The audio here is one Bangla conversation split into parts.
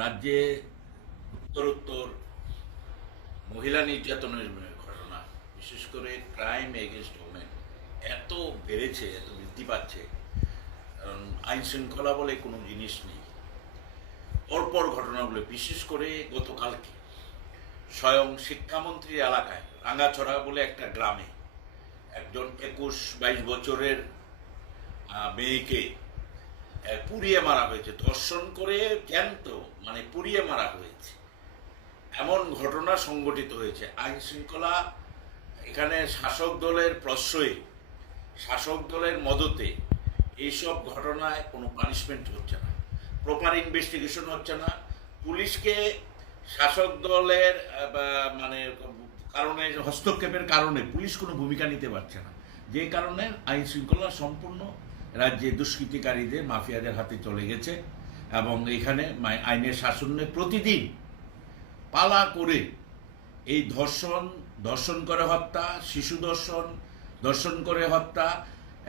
রাজ্যে উত্তরোত্তর মহিলা নির্যাতনের ঘটনা, বিশেষ করে ক্রাইম এগেনস্ট ওমেন এত বেড়েছে, এত বৃদ্ধি পাচ্ছে। কারণ আইন শৃঙ্খলা বলে কোনো জিনিস নেই। পরপর ঘটনাগুলো, বিশেষ করে গতকালকে স্বয়ং শিক্ষামন্ত্রীর এলাকায় রাঙ্গাছড়া বলে একটা গ্রামে একজন 21-22 বছরের মেয়েকে পুড়িয়ে মারা হয়েছে, ধর্ষণ করে জ্যান্ত পুড়িয়ে মারা হয়েছে। এমন ঘটনা সংঘটিত হয়েছে। আইন শৃঙ্খলা এখানে শাসক দলের প্রশ্রয়ে, শাসক দলের মদতে এইসব ঘটনায় কোনো পানিশমেন্ট হচ্ছে না, প্রপার ইনভেস্টিগেশন হচ্ছে না। পুলিশকে শাসক দলের কারণে, হস্তক্ষেপের কারণে পুলিশ কোনো ভূমিকা নিতে পারছে না, যে কারণে আইন শৃঙ্খলা সম্পূর্ণ রাজ্যে দুষ্কৃতিকারীদের, মাফিয়াদের হাতে চলে গেছে। এবং এখানে আইনের শাসনে প্রতিদিন পালা করে এই ধর্ষণ করে হত্যা, শিশু ধর্ষণ করে হত্যা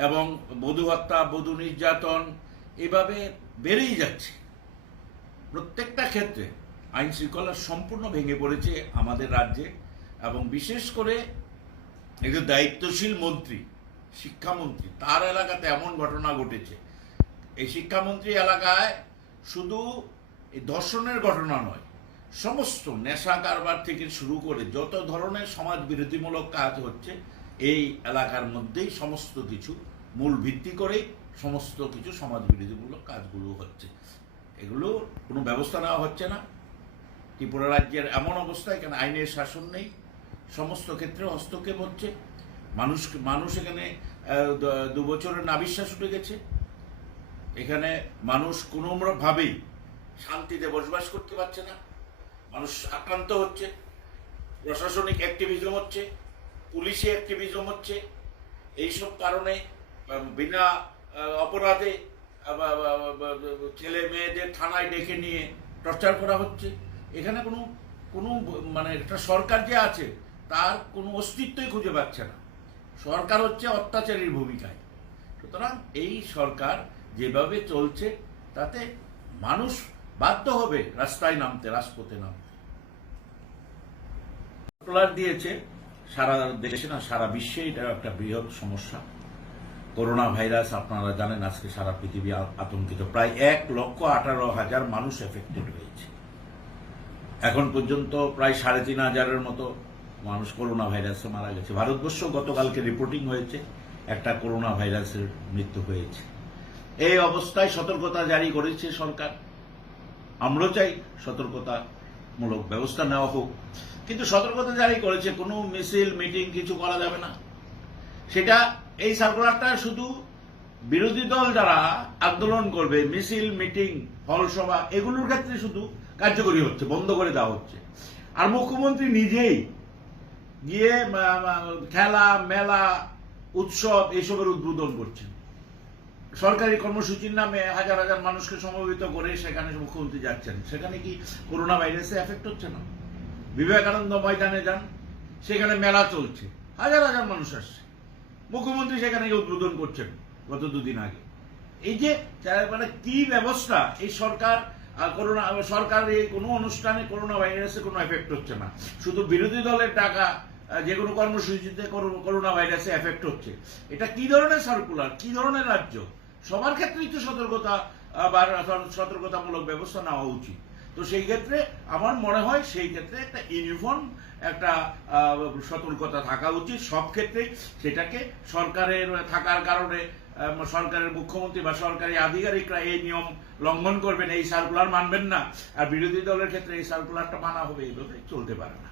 এবং বধূ হত্যা, বধূ নির্যাতন এভাবে বেড়েই যাচ্ছে। প্রত্যেকটা ক্ষেত্রে আইন শৃঙ্খলা সম্পূর্ণ ভেঙে পড়েছে আমাদের রাজ্যে। এবং বিশেষ করে একজন দায়িত্বশীল মন্ত্রী, শিক্ষামন্ত্রী, তার এলাকাতে এমন ঘটনা ঘটেছে। এই শিক্ষামন্ত্রী এলাকায় শুধু এই ধর্ষণের ঘটনা নয়, সমস্ত নেশা কারবার থেকে শুরু করে যত ধরনের সমাজ বিরোধীমূলক কাজ হচ্ছে, এই এলাকার মধ্যেই সমস্ত কিছু মূল ভিত্তি করেই সমস্ত কিছু সমাজ বিরোধীমূলক কাজগুলো হচ্ছে। এগুলো কোনো ব্যবস্থা নেওয়া হচ্ছে না। ত্রিপুরা রাজ্যের এমন অবস্থা, এখানে আইনের শাসন নেই, সমস্ত ক্ষেত্রে হস্তক্ষেপ হচ্ছে। মানুষ এখানে 2 বছরের নাবিশ্বাস উঠে গেছে। এখানে মানুষ কোনোভাবেই শান্তিতে বসবাস করতে পারছে না। মানুষ আক্রান্ত হচ্ছে, প্রশাসনিক অ্যাক্টিভিজম হচ্ছে, পুলিশি অ্যাক্টিভিজম হচ্ছে। এইসব কারণে বিনা অপরাধে ছেলে মেয়েদের থানায় ডেকে নিয়ে টর্চার করা হচ্ছে। এখানে কোনো একটা সরকার যে আছে তার কোনো অস্তিত্বই খুঁজে পাচ্ছে না। সরকার হচ্ছে অত্যাচারীর ভূমিকায়। সুতরাং এই সরকার যেভাবে চলছে তাতে মানুষ বাধ্য হবে রাস্তায় নামতে, রাজপথে নামতে। দিয়েছে সারা দেশে না, সারা বিশ্বে এটা একটা বৃহৎ সমস্যা। করোনা ভাইরাস, আপনারা জানেন, আজকে সারা পৃথিবী আতঙ্কিত। প্রায় 1,18,000 মানুষ এফেক্টেড হয়েছে। এখন পর্যন্ত প্রায় 3,500-এর মতো মানুষ করোনা ভাইরাসে মারা গেছে। ভারতবর্ষ গতকালকে রিপোর্টিং হয়েছে একটা করোনা ভাইরাসের মৃত্যু হয়েছে। এই অবস্থায় সতর্কতা জারি করেছে সরকার। আমরা চাই সতর্কতামূলক ব্যবস্থা নেওয়া হোক, কিন্তু সতর্কতা জারি করেছে, কোনো মিছিল মিটিং কিছু করা যাবে না। সেটা এই সার্কুলারটা শুধু বিরোধী দল যারা আন্দোলন করবে, মিছিল মিটিং হলসভা এগুলোর ক্ষেত্রে শুধু কার্যকরী হচ্ছে, বন্ধ করে দেওয়া হচ্ছে। আর মুখ্যমন্ত্রী নিজেই গিয়ে খেলা, মেলা, উৎসব এসবের উদ্বোধন করছেন। সরকারি কর্মসূচির নামে হাজার হাজার মানুষকে সমবেত করে সেখানে মুখ্যমন্ত্রী যাচ্ছেন। সেখানে কি করোনা ভাইরাসে এফেক্ট হচ্ছে না? বিবেকানন্দ ময়দানে যান, সেখানে মেলা চলছে, হাজার হাজার মানুষ আসছে, মুখ্যমন্ত্রী সেখানে উদ্বোধন করছেন গত 2 দিন আগে। এই যে কি ব্যবস্থা এই সরকার, সরকার এই কোনো অনুষ্ঠানে করোনা ভাইরাসে কোনো এফেক্ট হচ্ছে না, শুধু বিরোধী দলের টাকা যে কোনো কর্মসূচিতে করোনা ভাইরাসে এফেক্ট হচ্ছে। এটা কি ধরনের সার্কুলার, কি ধরনের রাজ্য? সবার ক্ষেত্রেই তো সতর্কতামূলক ব্যবস্থা নেওয়া উচিত। তো সেই ক্ষেত্রে আমার মনে হয় সেই ক্ষেত্রে একটা ইউনিফর্ম একটা সতর্কতা থাকা উচিত সব ক্ষেত্রেই। সেটাকে সরকারের থাকার কারণে সরকারের মুখ্যমন্ত্রী বা সরকারি আধিকারিকরা এই নিয়ম লঙ্ঘন করবেন, এই সার্কুলার মানবেন না, আর বিরোধী দলের ক্ষেত্রে এই সার্কুলারটা মানা হবে, এইভাবে চলতে পারে না।